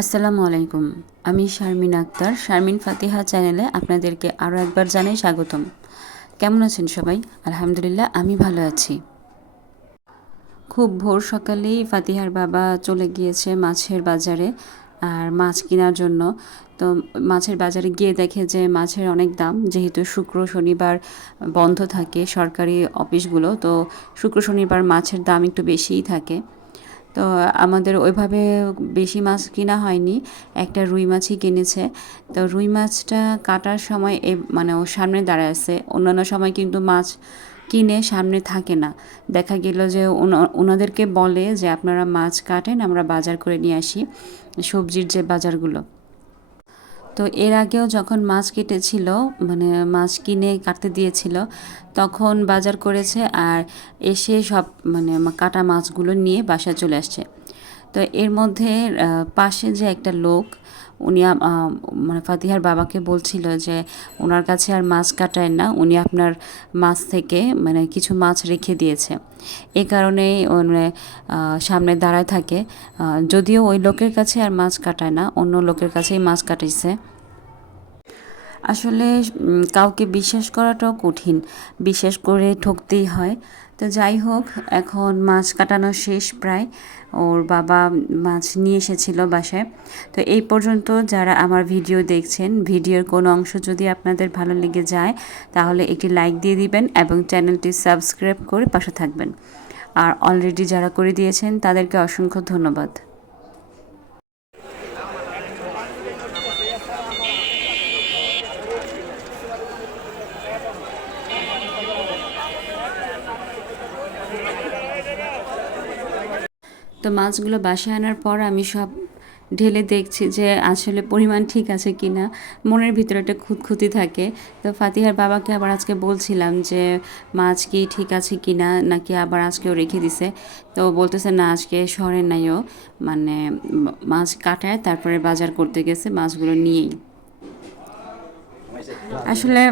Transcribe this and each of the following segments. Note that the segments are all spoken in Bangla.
আসসালামু আলাইকুম। আমি শারমিন আক্তার। শারমিন ফাতিহা চ্যানেলে আপনাদেরকে আরও একবার জানাই স্বাগতম। কেমন আছেন সবাই? আলহামদুলিল্লাহ আমি ভালো আছি। খুব ভোর সকালেই ফাতিহার বাবা চলে গিয়েছে মাছের বাজারে আর মাছ কেনার জন্য। তো মাছের বাজারে গিয়ে দেখে যে মাছের অনেক দাম, যেহেতু শুক্র শনিবার বন্ধ থাকে সরকারি অফিসগুলো, তো শুক্র শনিবার মাছের দাম একটু বেশিই থাকে। তো আমাদের ওইভাবে বেশি মাছ কিনা হয়নি, একটা রুই মাছই কিনেছে। তো রুই মাছটা কাটার সময় মানে ও সামনে দাঁড়ায় আছে, অন্যান্য সময় কিন্তু মাছ কিনে সামনে থাকে না। দেখা গেল যে ওনাদেরকে বলে যে আপনারা মাছ কাটেন, আমরা বাজার করে নিয়ে আসি, সবজির যে বাজারগুলো। তো এর আগেও যখন মাছ কেটেছিল, মানে মাছ কিনে কাটতে দিয়েছিল, তখন বাজার করেছে আর এসে সব মানে কাটা মাছগুলো নিয়ে বাসায় চলে আসছে। তো এর মধ্যে পাশে যে একটা লোক, উনি মানে ফাতিহার বাবাকে বলছিল যে ওনার কাছে আর মাছ কাটায় না, উনি আপনার মাছ থেকে মানে কিছু মাছ রেখে দিয়েছে। এই কারণেই মানে সামনে দাঁড়ায় থাকে। যদিও ওই লোকের কাছে আর মাছ কাটায় না, অন্য লোকের কাছেই মাছ কাটাইছে। আসলে কাউকে বিশ্বাস করাটাও কঠিন, বিশ্বাস করে ঠকতেই হয়। তো যাই হোক, এখন মাছ কাটানো শেষ প্রায়। ওর বাবা মাছ নিয়ে এসেছিল বাসায়। তো এই পর্যন্ত যারা আমার ভিডিও দেখছেন, ভিডিওর কোনো অংশ যদি আপনাদের ভালো লেগে যায় তাহলে একটি লাইক দিয়ে দিবেন এবং চ্যানেলটি সাবস্ক্রাইব করে পাশে থাকবেন। আর অলরেডি যারা করে দিয়েছেন তাদেরকে অসংখ্য ধন্যবাদ। তো মাছগুলো বাসায় আনার পর আমি সব ঢেলে দেখছি যে আসলে পরিমাণ ঠিক আছে কি না। মনের ভিতরে একটা খুঁতখুঁতি থাকে। তো ফাতিহার বাবাকে আবার আজকে বলছিলাম যে মাছ কি ঠিক আছে কি না, নাকি আবার আজকেও রেখে দিছে। তো বলতেছে না, আজকে শহরে নাইও, মানে মাছ কাটায় তারপরে বাজার করতে গেছে, মাছগুলো নিয়েই। আসলে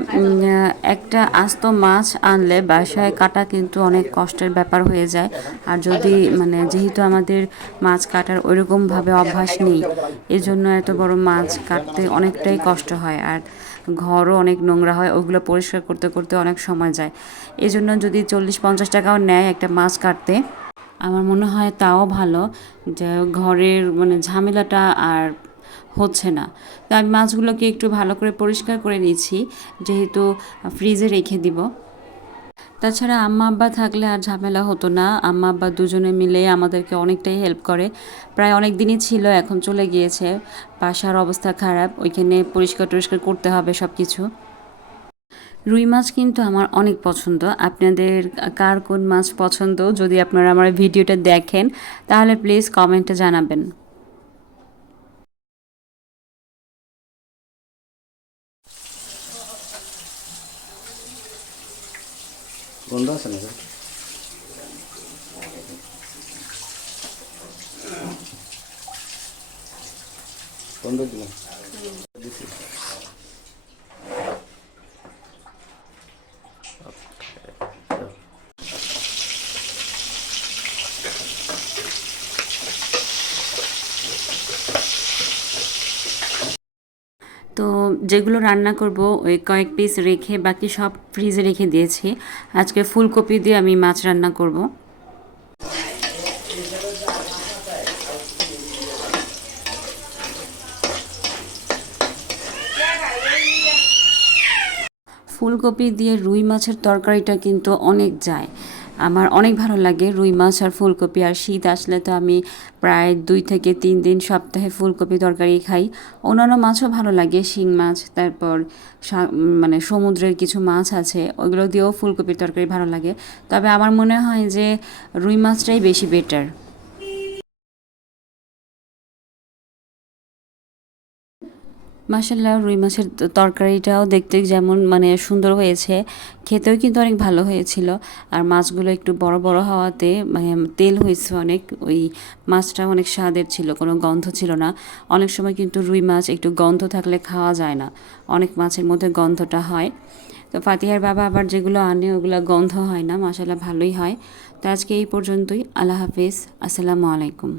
একটা আস্ত মাছ আনলে বাসায় কাটা কিন্তু অনেক কষ্টের ব্যাপার হয়ে যায়। আর যদি মানে যেহেতু আমাদের মাছ কাটার ওইরকমভাবে অভ্যাস নেই, এজন্য এত বড় মাছ কাটতে অনেকটাই কষ্ট হয়। আর ঘরও অনেক নোংরা হয়, ওগুলো পরিষ্কার করতে করতে অনেক সময় যায়। এজন্য যদি 40-50 টাকাও নেয় একটা মাছ কাটতে, আমার মনে হয় তাও ভালো, যে ঘরের মানে ঝামেলাটা আর হচ্ছে না। তো আমি মাছগুলোকে একটু ভালো করে পরিষ্কার করে নিচ্ছি, যেহেতু ফ্রিজে রেখে দিব। তাছাড়া আম্মা আব্বা থাকলে আর ঝামেলা হতো না, আম্মা আব্বা দুজনে মিলে আমাদেরকে অনেকটাই হেল্প করে। প্রায় অনেক দিনই ছিল, এখন চলে গিয়েছে। বাসার অবস্থা খারাপ, ওইখানে পরিষ্কার টরিষ্কার করতে হবে সব কিছু। রুই মাছ কিন্তু আমার অনেক পছন্দ। আপনাদের কার কোন মাছ পছন্দ, যদি আপনারা আমার ভিডিওটা দেখেন তাহলে প্লিজ কমেন্টে জানাবেন। গন্ধ আছে না? গন্ধ দিলাম। তো যেগুলো রান্না করব ওই কয়েক পিস রেখে বাকি সব ফ্রিজে রেখে দিয়েছি। আজকে ফুলকপি দিয়ে আমি মাছ রান্না করব। ফুলকপি দিয়ে রুই মাছের তরকারিটা কিন্তু অনেক যায়, আমার অনেক ভালো লাগে রুই মাছ আর ফুলকপি। আর শীত আসলে তো আমি প্রায় 2 থেকে 3 দিন সপ্তাহে ফুলকপি তরকারি খাই। অন্যান্য মাছও ভালো লাগে, শিং মাছ, তারপর মানে সমুদ্রের কিছু মাছ আছে, ওগুলো দিয়েও ফুলকপির তরকারি ভালো লাগে। তবে আমার মনে হয় যে রুই মাছটাই বেশি বেটার। মাশাল্লাহ, রুই মাছের তরকারিটাও দেখতে যেমন মানে সুন্দর হয়েছে, খেতেও কিন্তু অনেক ভালো হয়েছিল। আর মাছগুলো একটু বড় বড় হওয়াতে মানে তেল হয়েছে অনেক, ওই মাছটা অনেক স্বাদের ছিল, কোনো গন্ধ ছিল না। অনেক সময় কিন্তু রুই মাছ একটু গন্ধ থাকলে খাওয়া যায় না, অনেক মাছের মধ্যে গন্ধটা হয়। তো ফাতিহার বাবা আবার যেগুলো আনে ওগুলো গন্ধ হয় না, মাশাল্লাহ ভালোই হয়। তো আজকে এই পর্যন্তই, আল্লাহ হাফিজ, আসসালামু আলাইকুম।